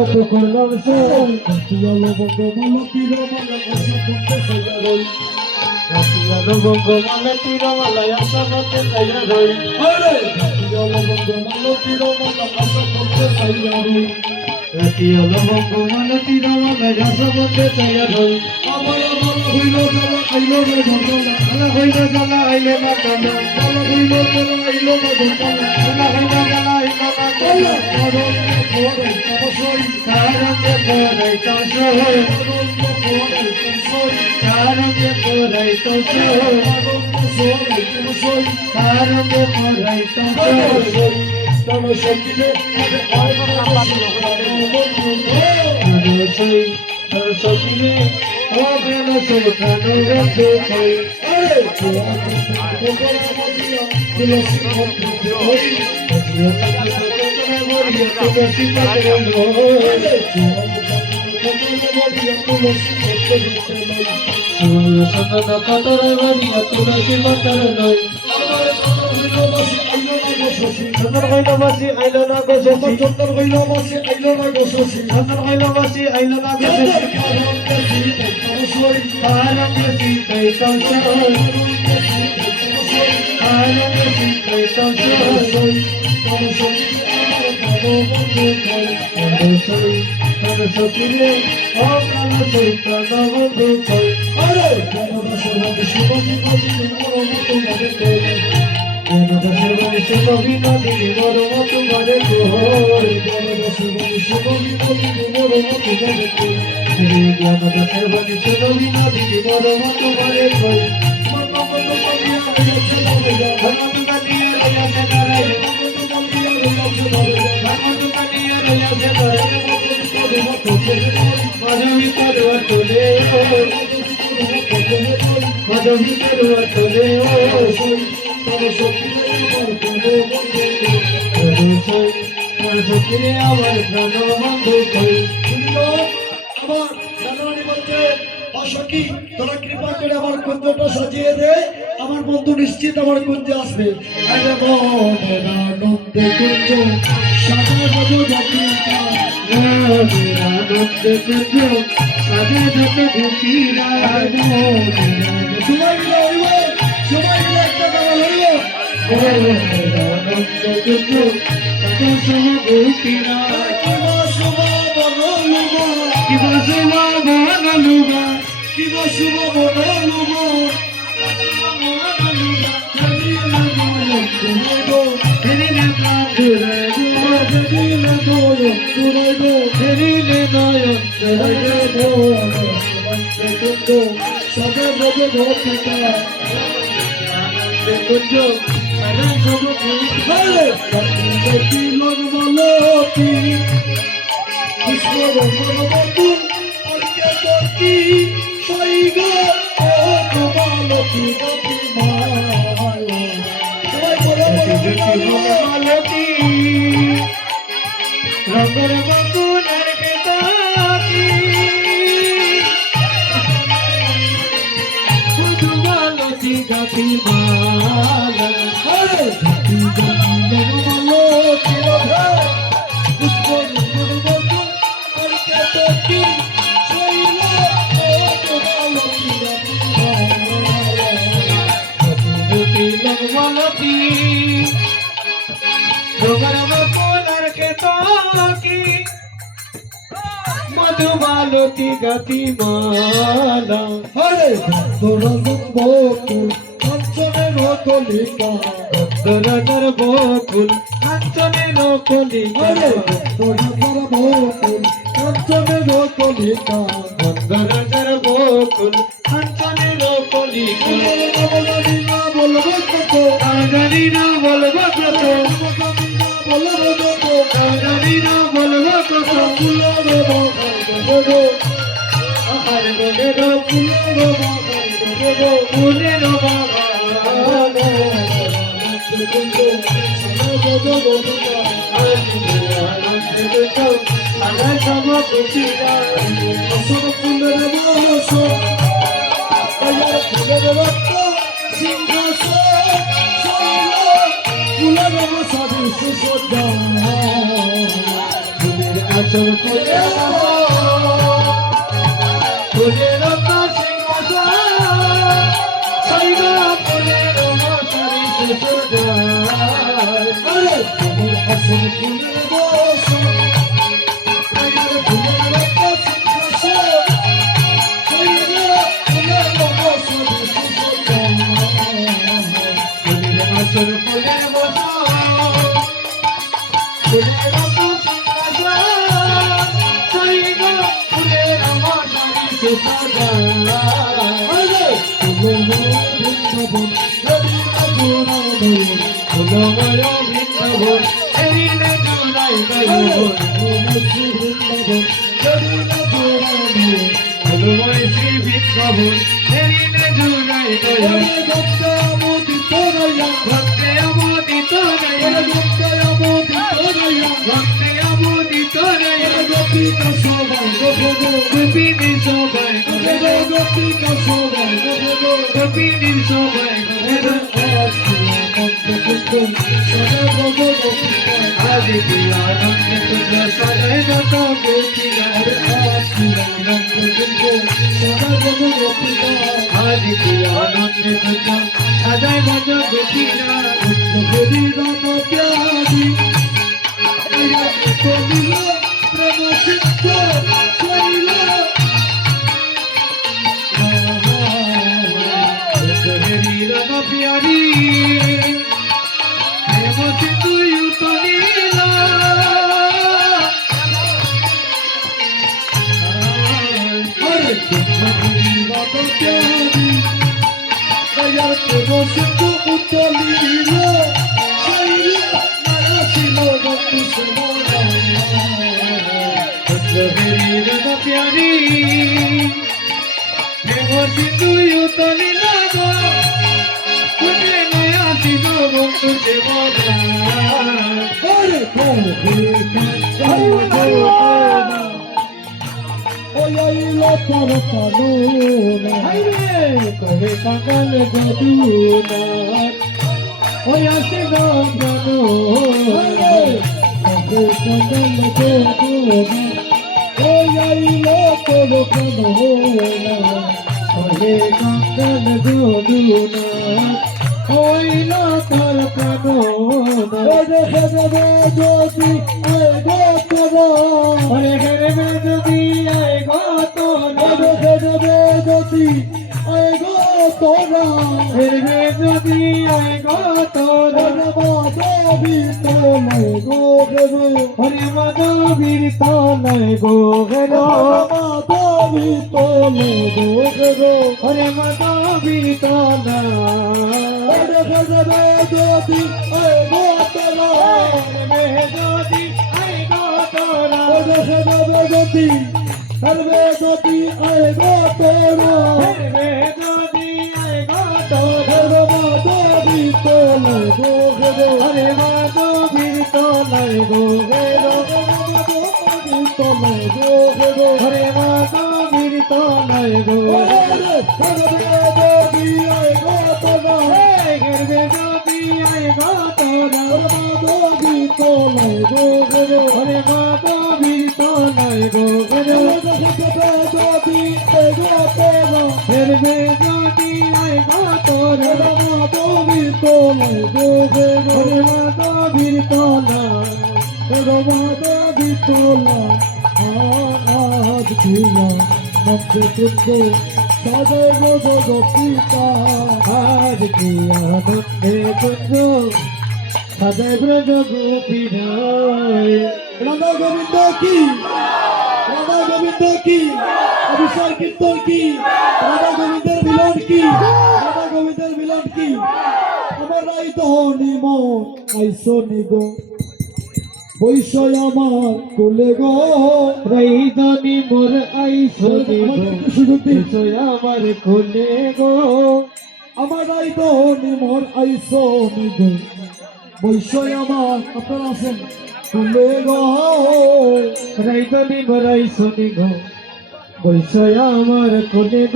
করলাম সে রাতিয়ালো বঙ্গমালা তীরমালা আশা করতে সাইয়া রই রাতিয়ালো বঙ্গমালা তীরমালা আশা করতে সাইয়া রই আরে রাতিয়ালো বঙ্গমালা তীরমালা আশা করতে সাইয়া রই রাতিয়ালো বঙ্গমালা তীরমালা আশা করতে সাইয়া রই আমার ভালো হইল জ্বালা আইলো রে ভগবান ভালো হইল জ্বালা আইলে না কানা ভালো হইল জ্বালা আইলো না ভগবান ভালো হইল জ্বালা আইলো না কানা কারণে পড়াই তো সই কারণে পড়াই তো সই কারণে পড়াই তো সই তন সকিলে সই তন সকিলে ও প্রেম সই কানো রতে সই আরে তুলসী মন্ত্র হই তুলসী সকিলে ও প্রাণ সৈতান বন্ধু কই আরে দেবদাসের বংশে নবী নদী মোর মতো মরে কই দেবদাসের বংশে নবী নদী মোর মতো মরে কই দেবদাসের বংশে নবী নদী মোর মতো মরে কই দেবদাসের বংশে নবী নদী মোর মতো মরে কই মন মন করিয়া আইছে নবী ভগবান কাটিয়ে আইছে নারাই ভগবান কাটিয়ে আইছে নারাই ভগবান কাটিয়ে আইছে নারাই মাধবী করুয়া তোলে মাধবী করুয়া তোলে সকিলে আমার প্রাণ বন্ধু কই আমার জানুয়ারি বলতে অসখী তোরা কৃপা করে আমার কুঞ্জটা সাজিয়ে দে আমার বন্ধু নিশ্চিত আমার কুঞ্জে আসবে আরে মনের আনন্দে কুঞ্জ সাদা বধু জাতিকা আনন্দে কুঞ্জ সাদা যত গোপীরা সবাই মিলে হইব সবাই মিলে একটা গান হইব আনন্দে কুঞ্জ সাদা সহ গোপীরা কিবা শুভা বনলুবা কিবা শুভা বনলুবা কিবা শুভা বনলুবা রঙের বকুলের খেতাকি মধুমালতি গাছি মালা হরে গাছি মধুমালতি রাধা পুষ্প রঙের বকুল আর খেতাকি শৈলা মধুমালতি গাছি মালা মধুমতি মধুমালতি রঙের বকুলের খেতাকি মধুমালতি গাতি মালা হরে ভক্তরঞ্জন বকুল কাঞ্চনের কলিকা ভক্তরঞ্জন বকুল কাঞ্চনের কলিকা হরে ভক্তরঞ্জন বকুল কাঞ্চনের কলিকা ভক্তরঞ্জন বকুল কাঞ্চনের কলিকা জানি না বলবো কত জানি না বলবো কত বলবো কত জানি না বলবো কত আমার মনের ফুলের ফুলের আসল ফুলে ফুলের কাছে বসা সাইগা ফুলের মশারি শেষ যায় আরে তোমার আসল ফুলের বসা সাইগা ফুলের কাছে বসা সাইগা ফুলের মশারি শেষ যায় ফুলের আসল ফুলের বসা ফুলের সাজায় মজা বেটিরা প্যারি প্রেম সিদ্ধ प्यारी तू तो नीला अरे बात प्यारी यार प्रेम सिद्धू उतलीला शैला मारा सिलो बंधु समोरा प्यारी प्रेम सिद्धू उतलीला तुझे बोला अरे ओ यही लोटर कानूना कहे कागल गदूना ओ यासी कानूना कहे कागल गदूना ओ यही लोटर कानूना कहे कागल गदूना ওইলা তার কানন ওরে হেরে যদি আয় গো তোরা ওরে হেরে যদি আয় গো তোরা ওরে হেরে যদি আয় গো তোরা হেরে যদি আয় গো তোরা মাধবীর তলায় গো গেরো ওরে মাধবীর তলায় গো গেরো মাধবীর তলায় গো গেরো ওরে মাধবীর তলায় যদি আয় গো তোরা যদি আয় গো তোরা যদি সর্বে যদি আয় গো তোরা যদি আয় গো তোরা মাধবী তোলাই গো গেরো হরে মাধবী তোলাই গো গেরো মাধবী তোলাই গো গেরো হরে মাধবী তোলাই গো সর্বে যদি আয় গো তোরা গেরবে যদি আয় গো তোরা মাধবী তোলাই গো গেরো হরে মাধবী তোলাই গো গেরো যদি আয় গো তোরা গেরবে যদি আয় গো তোরা মাধবী তোলাই গো গেরো হরে মাধবী তোলাই গো মাধবী তোলাই আজ কিয়া মধ্যে তুমকো সাজায় গো জগতিকা আজ কিয়া মধ্যে তুমকো সাজায় ব্রজ গোপীনায় রাধা গোবিন্দ কি রাধা গোবিন্দ কি অভিষেক কীর্তন কি রাধা গোবিন্দের মিলন কি রাধা গোবিন্দের মিলন কি আমার রাই ধনি মন আইসো নিগো বৈষয় আমার কোলে গো রাই ধনি মোর আইসো নিগো বৈষয় আমার কোলে গো আমার রাই ধনি মোর আইসো নিগো বৈষয় আমার আপনারা আছেন কোলে গো রাই ধনি মোর আইসো নিগো বৈষয় আমার কোলে গো